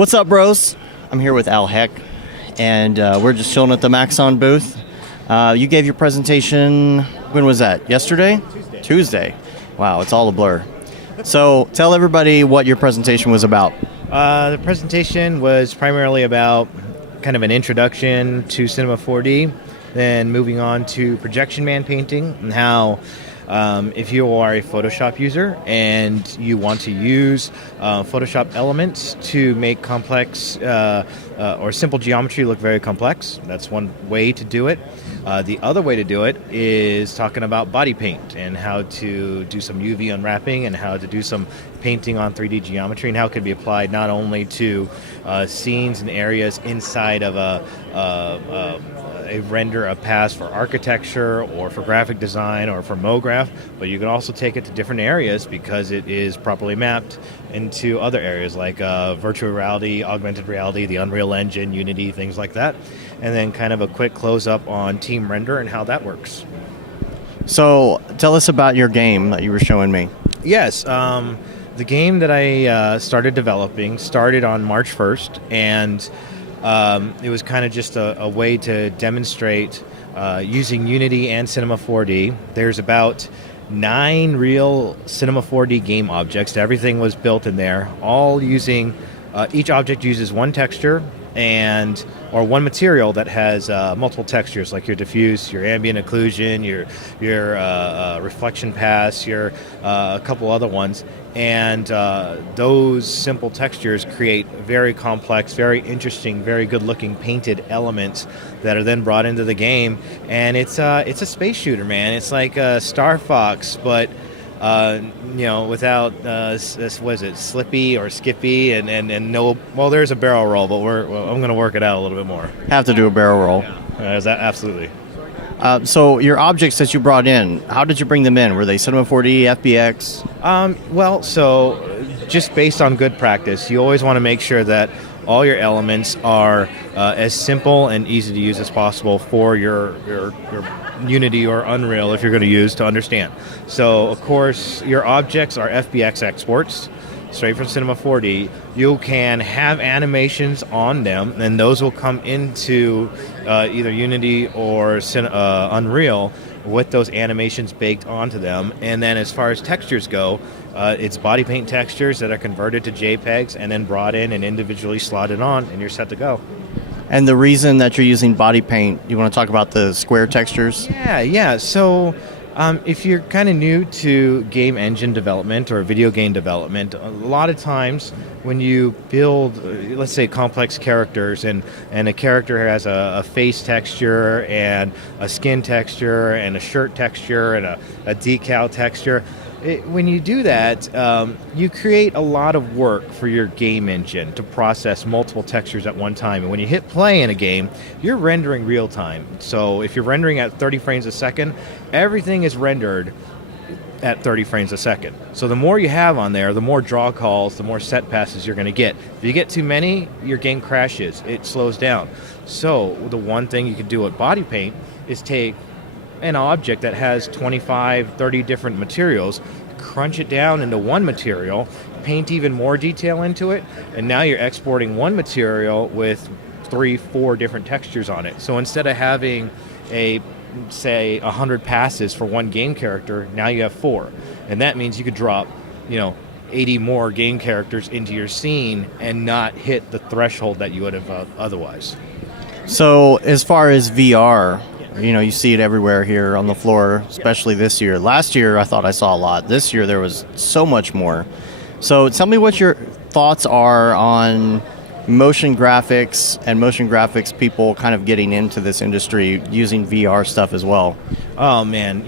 What's up, bros? I'm here with Al Heck, and we're just chilling at the Maxon booth. You gave your presentation, when was that? Yesterday? Tuesday. Wow, it's all a blur. So tell everybody what your presentation was about. The presentation was primarily about kind of an introduction to Cinema 4D, then moving on to projection man painting, and how if you are a Photoshop user and you want to use Photoshop elements to make complex or simple geometry look very complex, that's one way to do it. The other way to do it is talking about body paint and how to do some UV unwrapping and how to do some painting on 3D geometry and how it can be applied not only to scenes and areas inside of a render, a pass for architecture or for graphic design or for MoGraph, but you can also take it to different areas because it is properly mapped into other areas like virtual reality, augmented reality, the Unreal Engine, Unity, things like that. And then kind of a quick close-up on Team Render and how that works. So tell us about your game that you were showing me. Yes, the game that I started developing started on March 1st, and it was kind of just a way to demonstrate using Unity and Cinema 4D. There's about 9 real Cinema 4D game objects. Everything was built in there, all using, each object uses one texture or one material that has multiple textures, like your diffuse, your ambient occlusion, your reflection pass, a couple other ones. And those simple textures create very complex, very interesting, very good-looking painted elements that are then brought into the game. And it's a space shooter, man. It's like Star Fox, but without what is it, Slippy or Skippy, and no. Well, there's a barrel roll, but I'm going to work it out a little bit more. Have to do a barrel roll. Yeah, absolutely. So your objects that you brought in, how did you bring them in? Were they Cinema 4D, FBX? So just based on good practice, you always want to make sure that all your elements are as simple and easy to use as possible for your Unity or Unreal, if you're going to use, to understand. So, of course, your objects are FBX exports, straight from Cinema 4D. You can have animations on them, and those will come into either Unity or Unreal with those animations baked onto them. And then as far as textures go, it's body paint textures that are converted to JPEGs and then brought in and individually slotted on, and you're set to go. And the reason that you're using body paint, you want to talk about the square textures? Yeah. So if you're kind of new to game engine development or video game development, a lot of times when you build, let's say, complex characters, and a character has a face texture and a skin texture and a shirt texture and a decal texture, when you do that, you create a lot of work for your game engine to process multiple textures at one time. And when you hit play in a game, you're rendering real time. So if you're rendering at 30 frames a second, everything is rendered at 30 frames a second. So the more you have on there, the more draw calls, the more set passes you're going to get. If you get too many, your game crashes. It slows down. So the one thing you can do with body paint is take an object that has 25, 30 different materials, crunch it down into one material, paint even more detail into it, and now you're exporting one material with 3, 4 different textures on it. So instead of having say 100 passes for one game character, now you have 4. And that means you could drop, 80 more game characters into your scene and not hit the threshold that you would have otherwise. So as far as VR, you see it everywhere here on the floor, especially this year. Last year, I thought I saw a lot. This year, there was so much more. So tell me what your thoughts are on motion graphics and motion graphics people kind of getting into this industry using VR stuff as well. Oh, man.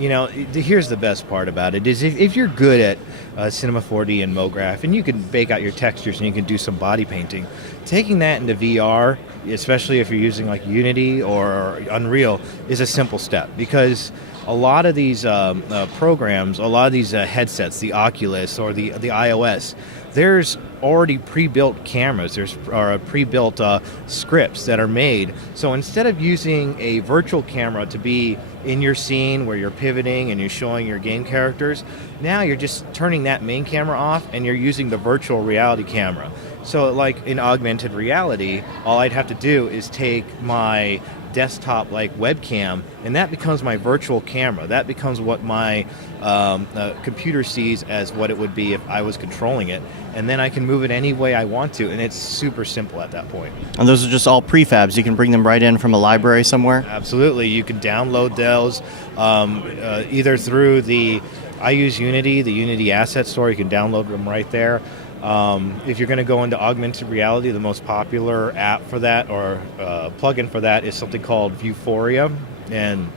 Here's the best part about it is if you're good at Cinema 4D and MoGraph, and you can bake out your textures and you can do some body painting, taking that into VR, especially if you're using like Unity or Unreal, is a simple step, because a lot of these programs, a lot of these headsets, the Oculus or the iOS, there's already pre-built cameras, there's pre-built scripts that are made. So instead of using a virtual camera to be in your scene where you're pivoting and you're showing your game characters, now you're just turning that main camera off and you're using the virtual reality camera. So like in augmented reality, all I'd have to do is take my desktop like webcam, and that becomes my virtual camera. That becomes what my computer sees as what it would be if I was controlling it, and then I can move it any way I want to, and it's super simple at that point. And those are just all prefabs. You can bring them right in from a library somewhere? Absolutely. You can download those either through I use Unity, the Unity Asset Store. You can download them right there. If you're going to go into augmented reality, the most popular app for that or plugin for that is something called Vuforia, and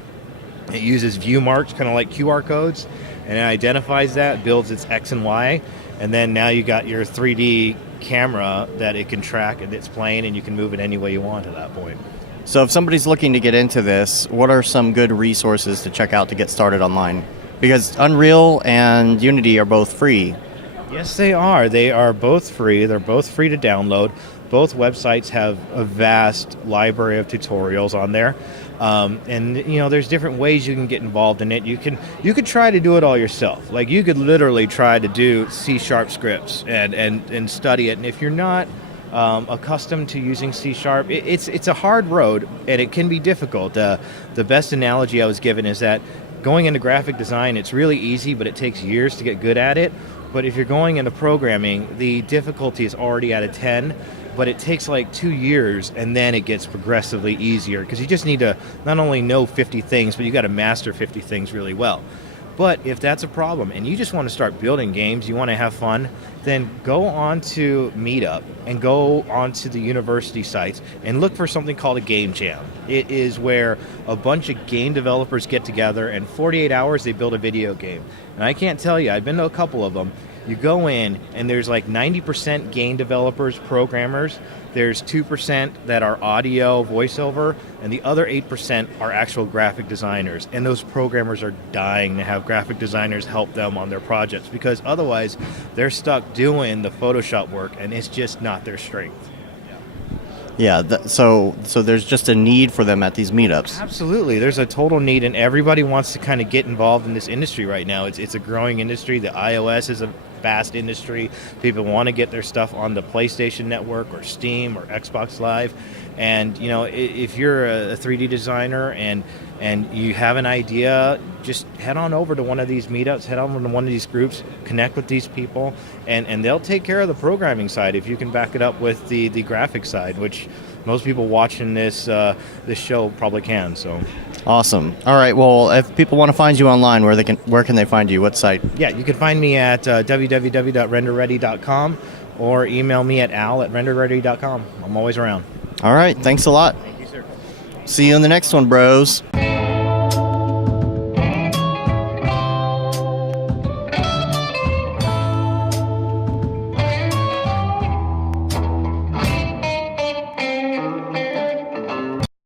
it uses view marks, kind of like QR codes, and it identifies that, builds its X and Y, and then now you got your 3D camera that it can track and it's playing, and you can move it any way you want at that point. So if somebody's looking to get into this, what are some good resources to check out to get started online? Because Unreal and Unity are both free. Yes, they are. They are both free. They're both free to download. Both websites have a vast library of tutorials on there. And there's different ways you can get involved in it. You could try to do it all yourself. Like you could literally try to do C# scripts and study it. And if you're not accustomed to using C#, it's a hard road and it can be difficult. The best analogy I was given is that going into graphic design, it's really easy, but it takes years to get good at it. But if you're going into programming, the difficulty is already at a 10, but it takes like 2 years, and then it gets progressively easier because you just need to not only know 50 things, but you got to master 50 things really well. But if that's a problem and you just want to start building games, you want to have fun, then go on to Meetup and go on to the university sites and look for something called a game jam. It is where a bunch of game developers get together and 48 hours they build a video game. And I can't tell you, I've been to a couple of them. You go in and there's like 90% game developers, programmers. There's 2% that are audio, voiceover, and the other 8% are actual graphic designers. And those programmers are dying to have graphic designers help them on their projects because otherwise they're stuck doing the Photoshop work and it's just not their strength. Yeah, so there's just a need for them at these meetups. Absolutely. There's a total need, and everybody wants to kind of get involved in this industry right now. It's a growing industry. The iOS is a vast industry. People want to get their stuff on the PlayStation Network or Steam or Xbox Live. And, if you're a 3D designer and you have an idea, just head on over to one of these meetups, head on to one of these groups, connect with these people, and they'll take care of the programming side if you can back it up with the graphic side, which most people watching this show probably can. So awesome. All right. Well, if people want to find you online, where can they find you? What site? Yeah, you can find me at www.renderready.com or email me at al@renderready.com. I'm always around. All right. Thanks a lot. Thank you, sir. See you in the next one, bros.